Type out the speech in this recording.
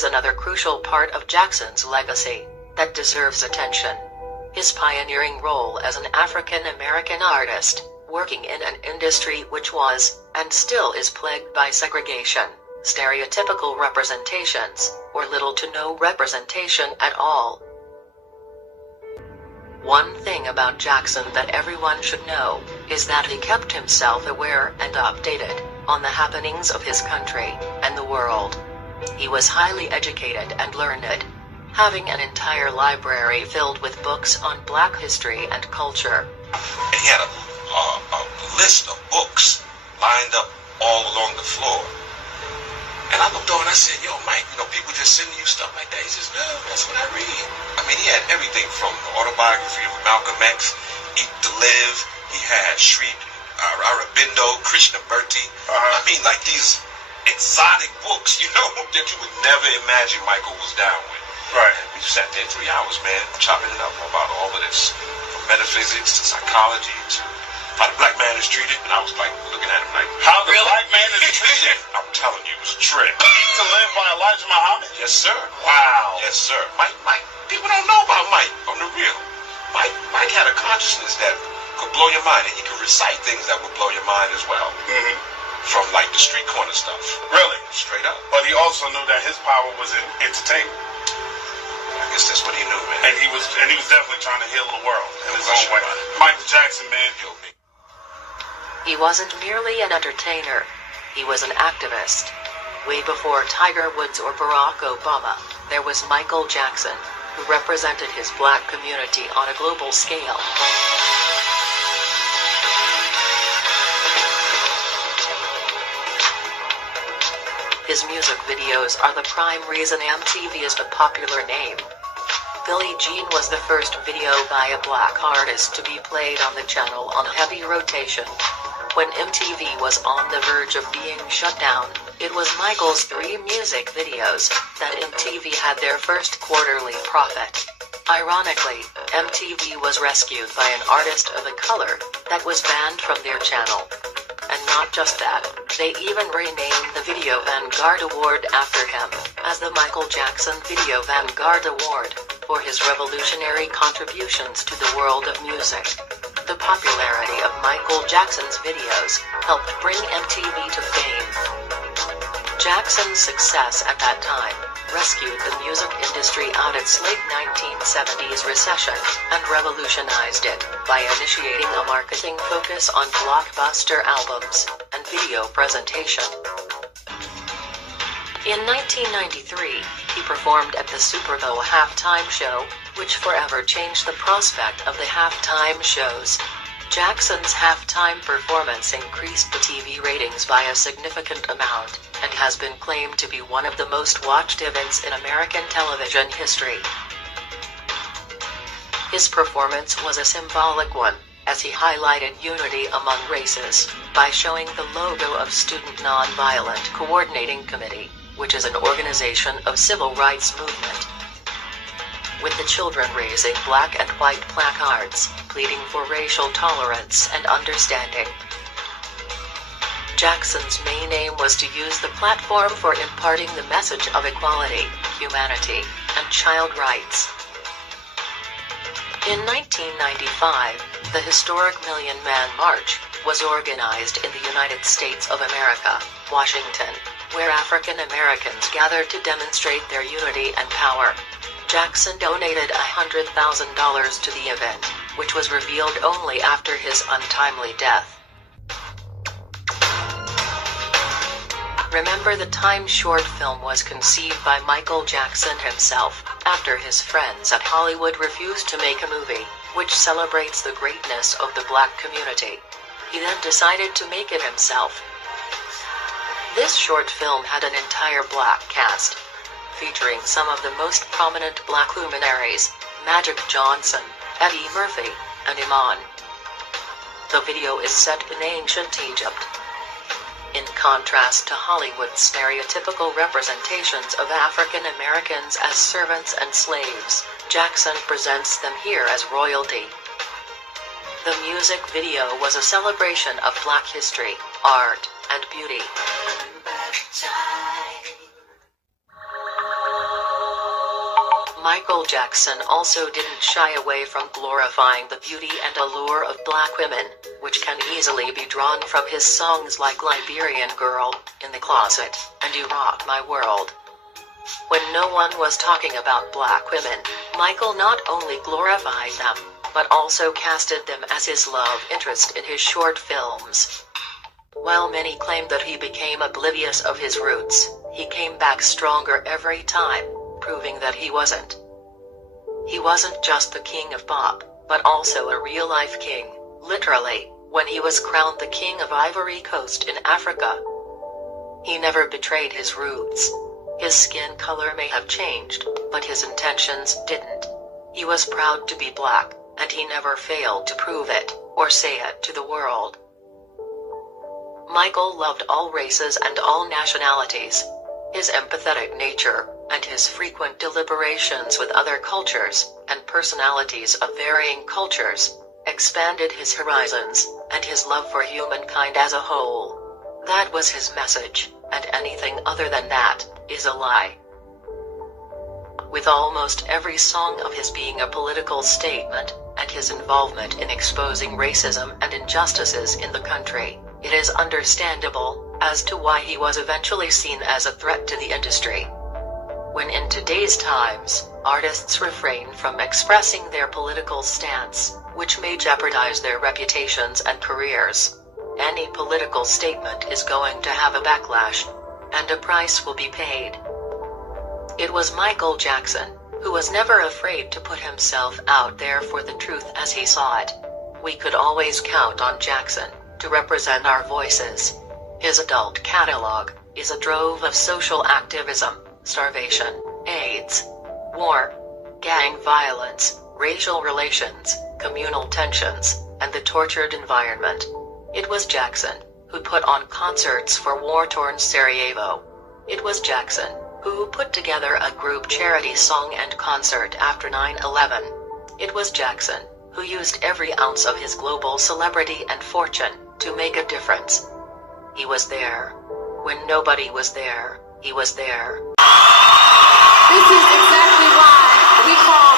is another crucial part of Jackson's legacy that deserves attention. His pioneering role as an African-American artist, working in an industry which was, and still is plagued by segregation, stereotypical representations, or little to no representation at all. One thing about Jackson that everyone should know is that he kept himself aware and updated on the happenings of his country and the world. He was highly educated and learned, having an entire library filled with books on Black history and culture. And he had a list of books lined up all along the floor. And I looked over and I said, yo, Mike, people just sending you stuff like that. He says, no, that's what I read. I mean, he had everything from the autobiography of Malcolm X, Eat to Live. He had Sri Aurobindo, Krishnamurti. I mean, like these exotic books, that you would never imagine Michael was down with. Right. And we sat there 3 hours, man, chopping it up about all of this, from metaphysics to psychology to how the black man is treated. And I was like looking at him like, how the black man is treated? I'm telling you, it was a trip. Eat to Live by Elijah Muhammad? Yes, sir. Wow. Yes, sir. Mike, people don't know about Mike on the real. Mike had a consciousness that could blow your mind, and he could recite things that would blow your mind as well. Mm-hmm. From like the street corner stuff. Really? Straight up. But he also knew that his power was in entertainment. I guess that's what he knew, man. And he was definitely trying to heal the world in his own way. Michael Jackson, man. He wasn't merely an entertainer. He was an activist. Way before Tiger Woods or Barack Obama, there was Michael Jackson, who represented his Black community on a global scale. His music videos are the prime reason MTV is a popular name. Billie Jean was the first video by a Black artist to be played on the channel on heavy rotation. When MTV was on the verge of being shut down, it was Michael's 3 music videos that MTV had their first quarterly profit. Ironically, MTV was rescued by an artist of color that was banned from their channel. And not just that, they even renamed the Video Vanguard Award after him, as the Michael Jackson Video Vanguard Award, for his revolutionary contributions to the world of music. The popularity of Michael Jackson's videos helped bring MTV to fame. Jackson's success at that time rescued the music industry out of its late 1970s recession and revolutionized it by initiating a marketing focus on blockbuster albums and video presentation. In 1993, he performed at the Super Bowl halftime show, which forever changed the prospect of the halftime shows. Jackson's halftime performance increased the TV ratings by a significant amount, and has been claimed to be one of the most watched events in American television history. His performance was a symbolic one, as he highlighted unity among races, by showing the logo of Student Nonviolent Coordinating Committee, which is an organization of civil rights movement, with the children raising black and white placards, pleading for racial tolerance and understanding. Jackson's main aim was to use the platform for imparting the message of equality, humanity, and child rights. In 1995, the historic Million Man March was organized in the United States of America, Washington, where African Americans gathered to demonstrate their unity and power. Jackson donated $100,000 to the event, which was revealed only after his untimely death. Remember the Time short film was conceived by Michael Jackson himself, after his friends at Hollywood refused to make a movie, which celebrates the greatness of the Black community. He then decided to make it himself. This short film had an entire Black cast, featuring some of the most prominent Black luminaries, Magic Johnson, Eddie Murphy, and Iman. The video is set in ancient Egypt. In contrast to Hollywood's stereotypical representations of African Americans as servants and slaves, Jackson presents them here as royalty. The music video was a celebration of Black history, art, and beauty. Michael Jackson also didn't shy away from glorifying the beauty and allure of black women, which can easily be drawn from his songs like Liberian Girl, In the Closet, and You Rock My World. When no one was talking about black women, Michael not only glorified them, but also casted them as his love interest in his short films. While many claim that he became oblivious of his roots, he came back stronger every time, proving that he wasn't. He wasn't just the king of pop, but also a real-life king, literally, when he was crowned the king of Ivory Coast in Africa. He never betrayed his roots. His skin color may have changed, but his intentions didn't. He was proud to be black, and he never failed to prove it, or say it to the world. Michael loved all races and all nationalities. His empathetic nature, and his frequent deliberations with other cultures, and personalities of varying cultures, expanded his horizons, and his love for humankind as a whole. That was his message, and anything other than that is a lie. With almost every song of his being a political statement, and his involvement in exposing racism and injustices in the country, it is understandable as to why he was eventually seen as a threat to the industry. When in today's times, artists refrain from expressing their political stance, which may jeopardize their reputations and careers, any political statement is going to have a backlash, and a price will be paid. It was Michael Jackson, who was never afraid to put himself out there for the truth as he saw it. We could always count on Jackson to represent our voices. His adult catalog is a trove of social activism, starvation, AIDS, war, gang violence, racial relations, communal tensions, and the tortured environment. It was Jackson who put on concerts for war-torn Sarajevo. It was Jackson who put together a group charity song and concert after 9/11. It was Jackson who used every ounce of his global celebrity and fortune to make a difference. He was there. When nobody was there, he was there. This is exactly why we call